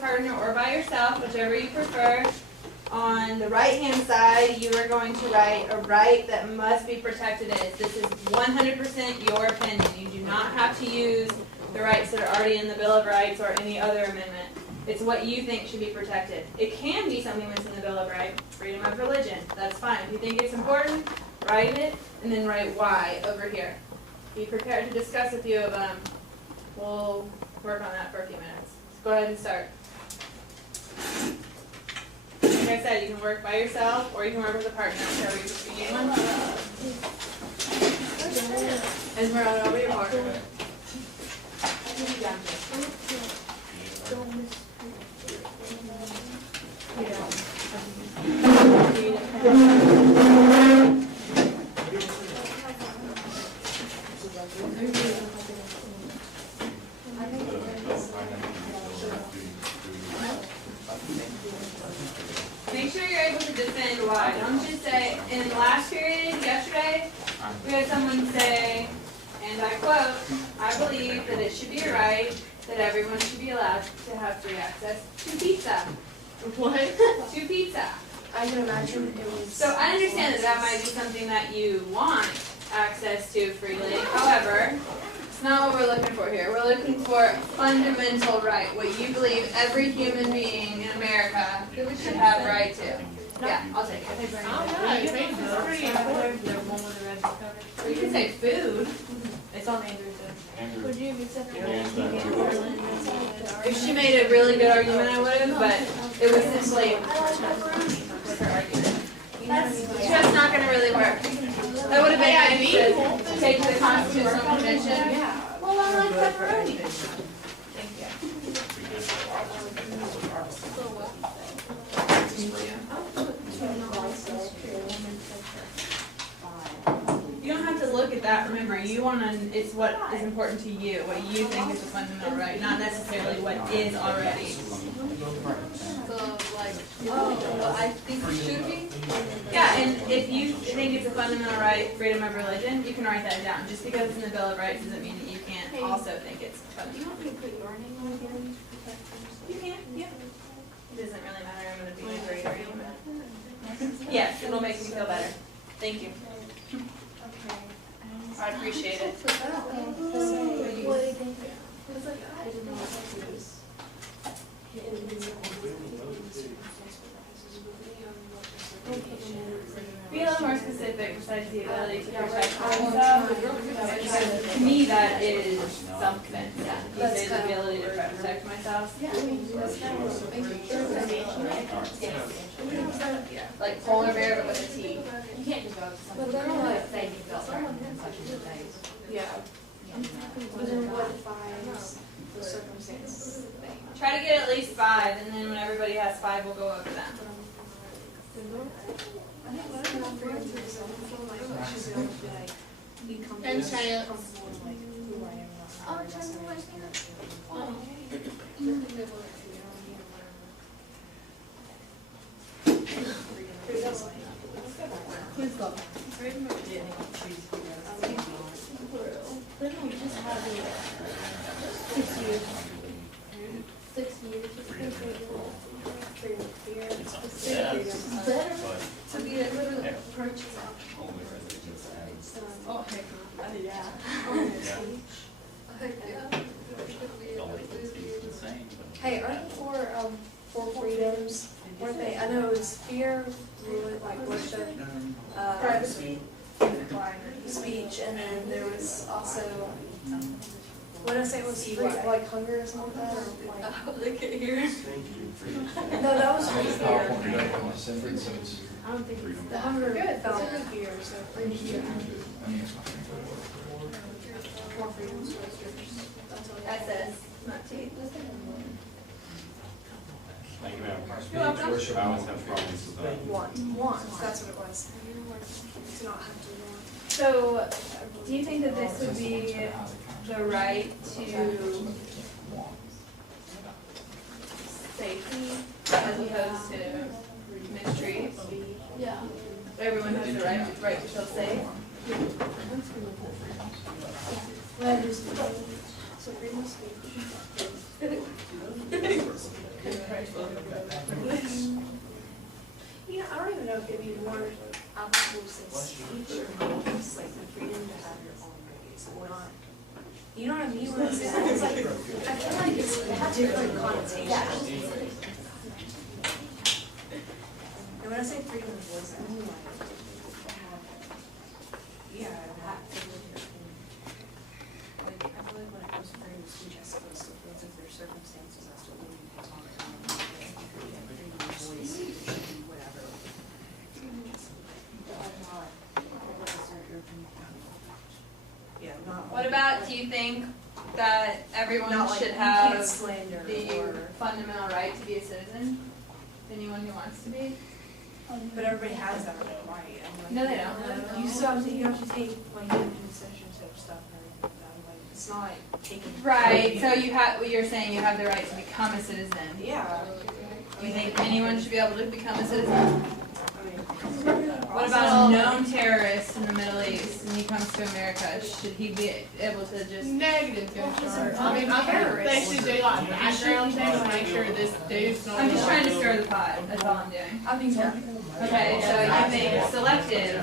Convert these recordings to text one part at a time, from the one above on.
partner or by yourself, whichever you prefer. On the right-hand side, you are going to write a right that must be protected is. This is 100% your opinion. You do not have to use the rights that are already in the Bill of Rights or any other amendment. It's what you think should be protected. It can be something that's in the Bill of Rights, freedom of religion. That's fine. If you think it's important, write it, and then write why over here. Be prepared to discuss a few of them. We'll work on that for a few minutes. So go ahead and start. Like I said, you can work by yourself or you can work with a partner, whichever you prefer. Esmeralda, I'll be your partner. Make sure you're able to defend why. Don't just say, in the last period, yesterday, we had someone say, and I quote, I believe that it should be a right that everyone should be allowed to have free access to pizza. What? To pizza. I can imagine it was. So I understand that that might be something that you want access to freely. However, it's not what we're looking for here. We're looking for a fundamental right, what you believe every human being in America should have right to. Yeah, I'll take it. Or you can say food. It's on Andrew's. Would you accept If she made a really good argument, I would have, but it was simply with her argument. It's just not going to really work. That would have been nice to take to the Constitutional Convention. Well, I like pepperoni. Thank you. You don't have to look at that. Remember, you want to. It's what is important to you, what you think is a fundamental right, not necessarily what is already. So, like, what I think it should be? Yeah, and if you think it's a fundamental right, freedom of religion, you can write that down. Just because it's in the Bill of Rights doesn't mean that you can't also think it's fundamental. You want me to put your name on again? You can, yeah. It doesn't really matter. I'm going to be a great argument. Yes, it'll make me feel better. Thank you. I appreciate it. Be a little more specific besides the ability to protect myself. Because to me that is something. You say the ability to protect myself. Like polar bear but with a T. You can't just go to something like say you felt right in such a day. Yeah. But then what defines the circumstances? Try to get at least 5, and then when everybody has 5, we'll go over them. And say it. To be able to approach yourself. Oh, heck, yeah. Hey, aren't the four freedoms, weren't they? I know it's fear, like worship, Privacy. speech, and then there was also, what did I say it was free, like hunger or something like that? Or like, Look at here. no, that was free fear. I don't think it's The hunger fell under fear, so free fear. More freedoms for restrictions. That says, not T. Thank you, Madam You're welcome. Worship, I always have problems with that. Want, that's what it was. To not have to want. So, do you think that this would be the right to safety as opposed to mistreat? yeah. Everyone has the right to feel safe. So freedom of speech. if it'd be more applicable to say speech or just like the freedom to have your own race, or not. You know what I mean when I say that? It's like, I feel like it has different connotations. And when I say freedom of voice, I mean like, yeah, that. Like, I feel like when it comes to freedom of speech, I suppose it feels like there's circumstances as to when you can talk about freedom of voice, it should be whatever. Yeah, not. What about, do you think that everyone Not like should you have can't slander the or, fundamental right to be a citizen? Anyone who wants to be? but everybody has that right. I'm like, No, they don't. You still have to, you have to take like concessions of stuff and everything like that. Like, it's not like taking. Right, so you have, you're saying you have the right to become a citizen. Yeah. You think anyone should be able to become a citizen? I mean, What about a known terrorist in the Middle East and he comes to America? Should he be able to just? Negative, I mean, I think they should do like background checks, make sure this dude's not. I'm just trying to stir the pot, that's all I'm doing. I think so. Okay, so you think selective,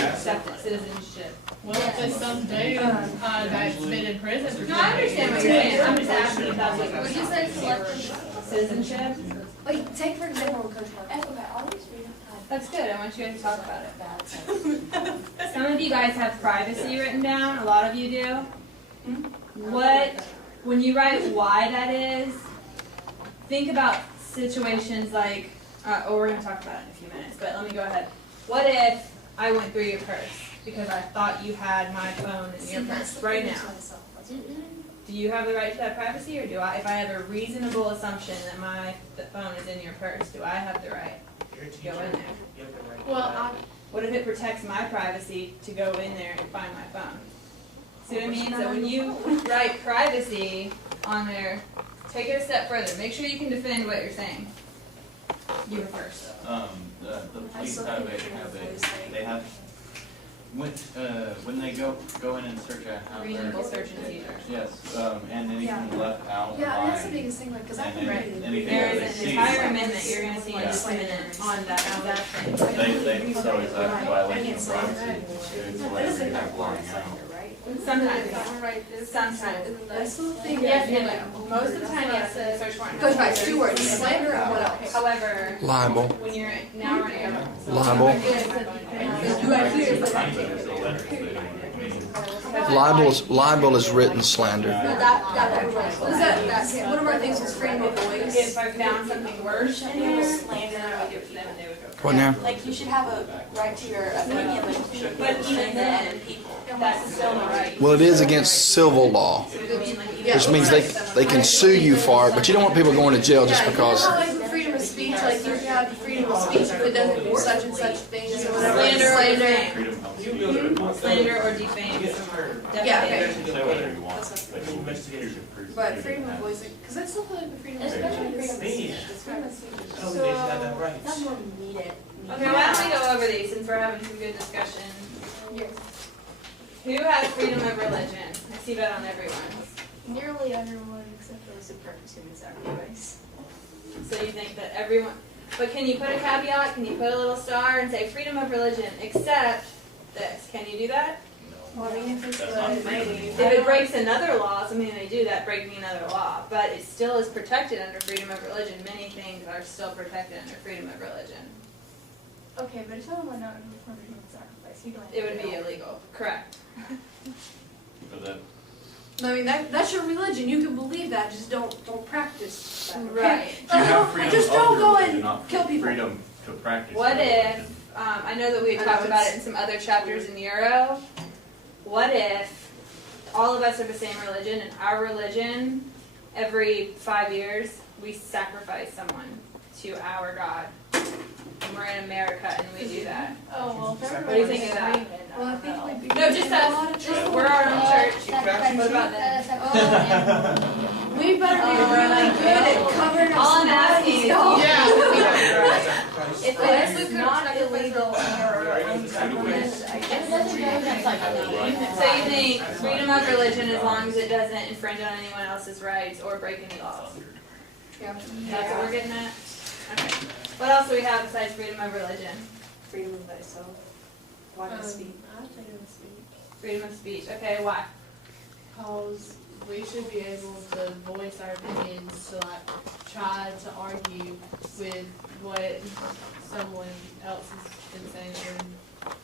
accepted citizenship. Well, if it's some dude, that's been in prison for 2 years. No, I understand what you're saying, I'm just asking if that's what. Would you say selective? Citizenship? Like, take for example, Coach Park. That's good, I want you guys to talk about it. Some of you guys have privacy written down, a lot of you do. What, when you write why that is, think about situations like, we're going to talk about it in a few minutes, but let me go ahead. What if I went through your purse because I thought you had my phone in your purse right now? Do you have the right to that privacy, or do I, if I have a reasonable assumption that the phone is in your purse, do I have the right to go in there? Well, What if it protects my privacy to go in there and find my phone? See what I mean? So when you write privacy on there, take it a step further. Make sure you can defend what you're saying. You were first. The police they have, when they go in and search a house. Reasonable search and seizure. Yes, and anything left out. Yeah, I mean, that's the biggest thing, like, because I can read it. Anything There that they is an see. entire amendment you're going to see in just a minute on that exact thing. So it's a violation of privacy. It's whatever you have lying out. Sometimes. Sometimes. I still think. Yes and no. Most of the time, yes, the search warrant. Coach Park, 2 words, slander and what else? However, Libel. when you're now running over. Libel. Libel is written slander. One of our things was freedom of voice. If I found something worse in here, then I would give to them and they would go. What now? Like, you should have a right to your opinion, like, you should But even defend then, other people. that's still not right. Well, it is against civil law, which means they can sue you for it, but you don't want people going to jail just because. Like with freedom of speech, like you can have freedom of speech if it doesn't do such and such things or whatever. Slander or Slander. defame. Slander or defame someone. Yeah, okay. You can say whatever you want, but here's your proof. But freedom of voice, because that's something like the freedom of speech. Especially freedom of speech. Someone need it. Okay, why don't we go over these since we're having some good discussion? Who has freedom of religion? I see that on everyone's. Nearly everyone except those who practice human sacrifice. So you think that everyone, but can you put a caveat? Can you put a little star and say freedom of religion except this? Can you do that? Well, I mean, if it's That's not good, freedom. maybe. If it breaks another law, something they do that breaking another law, but it still is protected under freedom of religion. Many things are still protected under freedom of religion. Okay, but if someone not in perform a human sacrifice, you don't have It would be illegal, correct? But that, I mean, that's your religion. You can believe that. Just don't practice that. Okay? Right. you have freedom Just of don't your go religion, and not kill people. freedom to practice. What your if, religion. I know that we had talked about it in some other chapters in Euro. What if all of us are the same religion, and our religion, every 5 years, we sacrifice someone to our God? And we're in America and we do that. Oh, well, What do you think of that? Well, I think we'd be No, just us. Just, we're our own church. What about that? We better be really good at covering All I'm asking is, If it's not illegal under our own government, I guess. so you think freedom of religion as long as it doesn't infringe on anyone else's rights or break any laws? Yeah. That's what we're getting at? Okay. What else do we have besides freedom of religion? freedom of thyself. Why not speak? I think it was speak. Freedom of speech, okay, why? Cause we should be able to voice our opinions, to like try to argue with what someone else has been saying, and